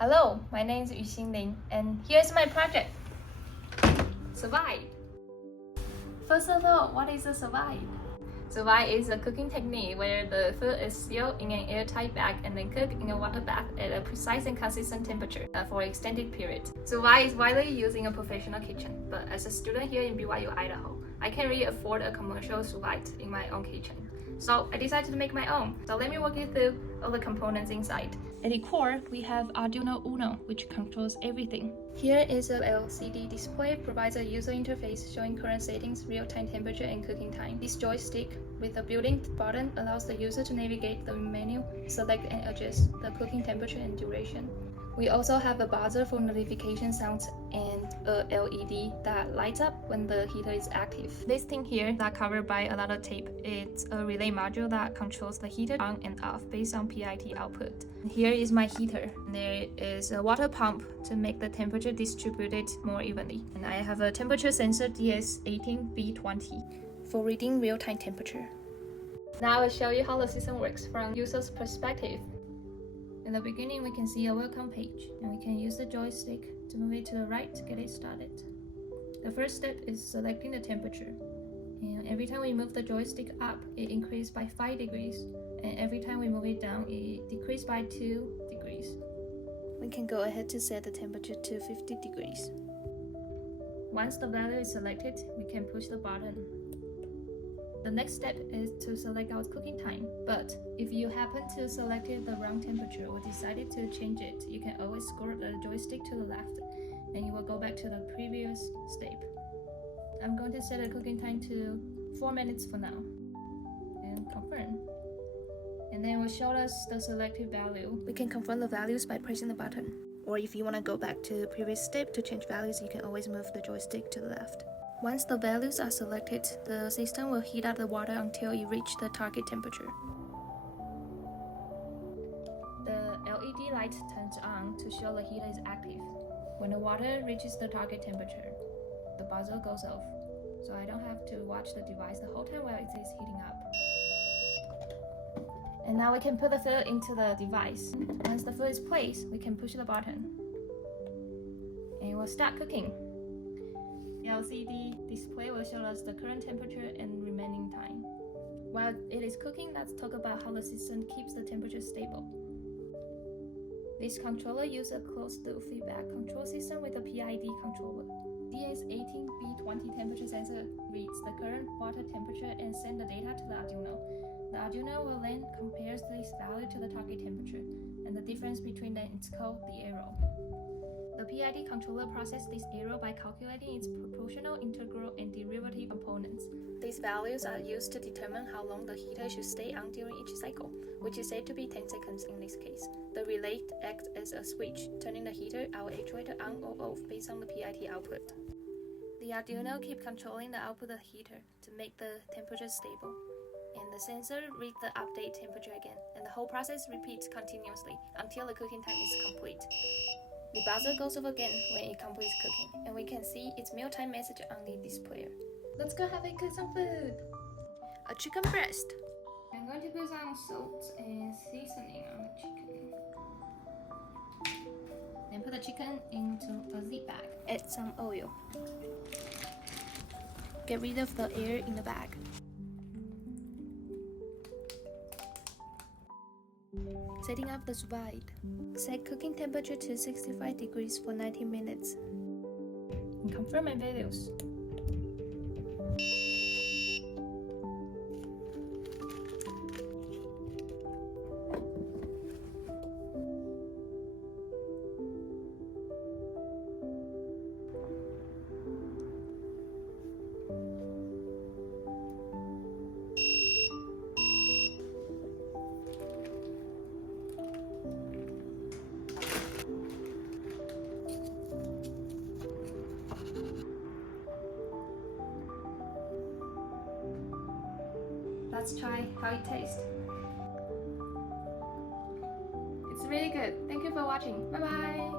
Hello, my name is Yuxin Lin, and here's my project, Sous Vide. First of all, what is a Sous Vide? Sous vide is a cooking technique where the food is sealed in an airtight bag and then cooked in a water bath at a precise and consistent temperature for an extended period. Sous vide is widely used in a professional kitchen, but as a student here in BYU-Idaho, I can't really afford a commercial sous vide in my own kitchen. So I decided to make my own. So let me walk you through all the components inside. At the core, we have Arduino Uno, which controls everything. Here is a LCD display, provides a user interface showing current settings, real-time temperature, and cooking time. This joystick with a built-in button allows the user to navigate the menu, select and adjust the cooking temperature and duration. We also have a buzzer for notification sounds and a LED that lights up when the heater is active. This thing here that covered by a lot of tape, it's a relay module that controls the heater on and off based on PIT output. Here is my heater. There is a water pump to make the temperature distributed more evenly. And I have a temperature sensor DS18B20 for reading real-time temperature. Now I will show you how the system works from user's perspective. In the beginning, we can see a welcome page, and we can use the joystick to move it to the right to get it started. The first step is selecting the temperature, and every time we move the joystick up, it increases by 5 degrees, and every time we move it down, it decreases by 2 degrees. We can go ahead to set the temperature to 50 degrees. Once the value is selected, we can push the button. The next step is to select our cooking time, but if you happen to select the wrong temperature or decided to change it, you can always scroll the joystick to the left and you will go back to the previous step. I'm going to set the cooking time to 4 minutes for now and confirm. And then it will show us the selected value. We can confirm the values by pressing the button. Or if you want to go back to the previous step to change values, you can always move the joystick to the left. Once the values are selected, the system will heat up the water until it reaches the target temperature. The LED light turns on to show the heater is active. When the water reaches the target temperature, the buzzer goes off, so I don't have to watch the device the whole time while it is heating up. And now we can put the food into the device. Once the food is placed, we can push the button, and it will start cooking. The LCD display will show us the current temperature and remaining time. While it is cooking, let's talk about how the system keeps the temperature stable. This controller uses a closed-loop feedback control system with a PID controller. DS18B20 temperature sensor reads the current water temperature and sends the data to the Arduino. The Arduino will then compare this value to the target temperature, and the difference between them is called the error. The PID controller processes this error by calculating its proportional, integral, and derivative components. These values are used to determine how long the heater should stay on during each cycle, which is said to be 10 seconds in this case. The relay acts as a switch, turning the heater or actuator on or off based on the PID output. The Arduino keeps controlling the output of the heater to make the temperature stable, and the sensor reads the update temperature again, and the whole process repeats continuously until the cooking time is complete. The buzzer goes off again when it completes cooking, and we can see its mealtime message on the display. Let's go have cook some food! A chicken breast. I'm going to put some salt and seasoning on the chicken. Then put the chicken into a zip bag. Add some oil. Get rid of the air in the bag. Setting up the sous vide. Set cooking temperature to 65 degrees for 90 minutes. And confirm my values. Let's try how it tastes. It's really good. Thank you for watching. Bye bye.